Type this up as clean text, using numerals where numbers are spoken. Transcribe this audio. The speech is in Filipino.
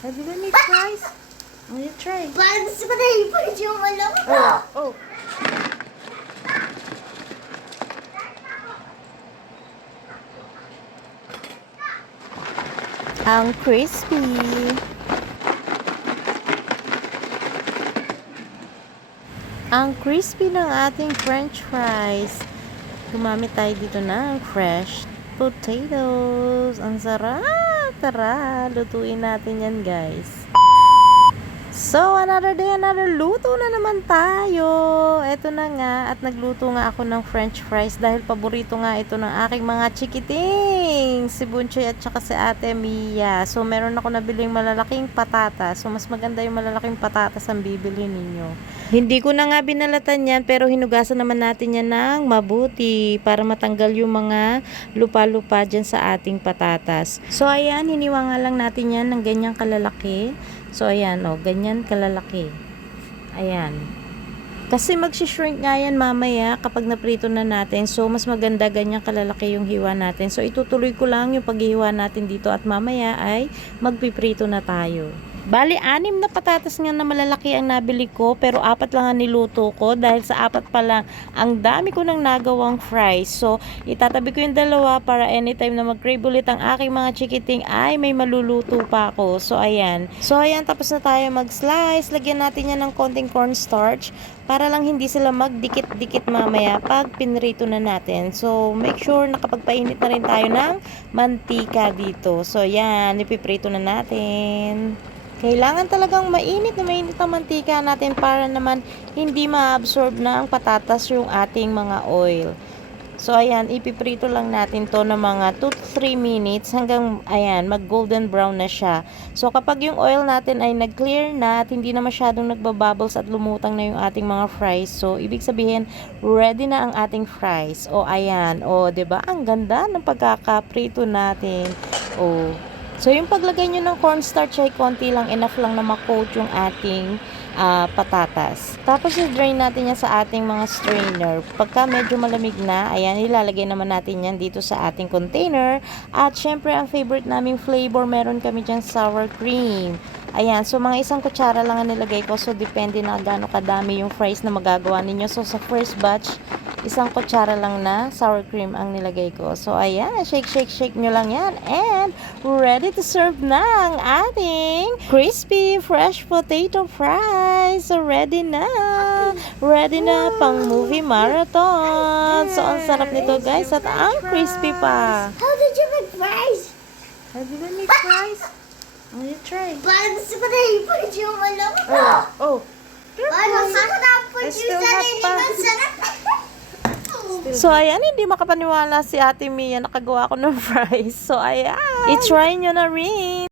Have you got any fries? Will you try? Parang gusto ko na i-put yung alam. Oh. Ang crispy. Ang crispy ng ating french fries. Gumamit tayo dito ng fresh potatoes. Ang sarap. Tara, lutuin natin yan, guys. So, another day, another luto na naman tayo. Eto na nga, at nagluto nga ako ng french fries dahil paborito nga ito ng aking mga chikiting. Si Bunchoy at saka si Ate Mia. So, meron ako nabiling malalaking patatas. So, mas maganda yung malalaking patatas ang bibili ninyo. Hindi ko na nga binalatan yan, pero hinugasan naman natin yan ng mabuti para matanggal yung mga lupa-lupa dyan sa ating patatas. So, ayan, hiniwa nga lang natin yan ng ganyang kalalaki. So, ayan, ganyan kalalaki. Ayan. Kasi magsishrink nga yan mamaya kapag naprito na natin. So, mas maganda ganyan kalalaki yung hiwa natin. So, itutuloy ko lang yung paghihiwa natin dito at mamaya ay magpiprito na tayo. Bali, 6 na patatas nga na malalaki ang nabili ko, pero 4 lang ang niluto ko dahil sa 4 pa lang ang dami ko nang nagawang fries. So, itatabi ko yung 2 para anytime na mag-crave ulit ang aking mga chikiting ay may maluluto pa ako. So, ayan. Tapos na tayo mag-slice. Lagyan natin yan ng konting cornstarch para lang hindi sila magdikit-dikit mamaya pag pinrito na natin. So, make sure nakapagpainit na rin tayo ng mantika dito. So, ayan. Ipiprito na natin. Kailangan talagang mainit na mainit ang mantika natin para naman hindi ma-absorb na ang patatas yung ating mga oil. So, ayan, ipiprito lang natin to ng mga 2-3 minutes hanggang, ayan, mag-golden brown na siya. So, kapag yung oil natin ay nag-clear na at hindi na masyadong nagbabubbles at lumutang na yung ating mga fries, so, ibig sabihin, ready na ang ating fries. O, ayan, diba? Ang ganda ng pagkakaprito natin. So, yung paglagay nyo ng cornstarch ay konti lang, enough lang na ma-coat yung ating patatas. Tapos, i-drain natin yan sa ating mga strainer. Pagka medyo malamig na, ayan, ilalagay naman natin yan dito sa ating container. At, syempre, ang favorite naming flavor, meron kami dyan sour cream. Ayan, so mga 1 kutsara lang ang nilagay ko. So, depende na gaano kadami yung fries na magagawa ninyo. So, sa first batch, 1 kutsara lang na sour cream ang nilagay ko. So, ayan, shake nyo lang yan. And, ready to serve na ang ating crispy fresh potato fries. So, ready na. Ready na pang movie marathon. So, ang sarap nito, guys. At ang crispy pa. How did you make fries? Have you got any fries? Will you try? Parang gusto ko na i-put yung alam. Parang gusto ko na i-put yung sarili ng sarap. So, ayan, hindi makapaniwala si Ate Mia nakagawa ko ng fries. So, ayan. I-try nyo na rin.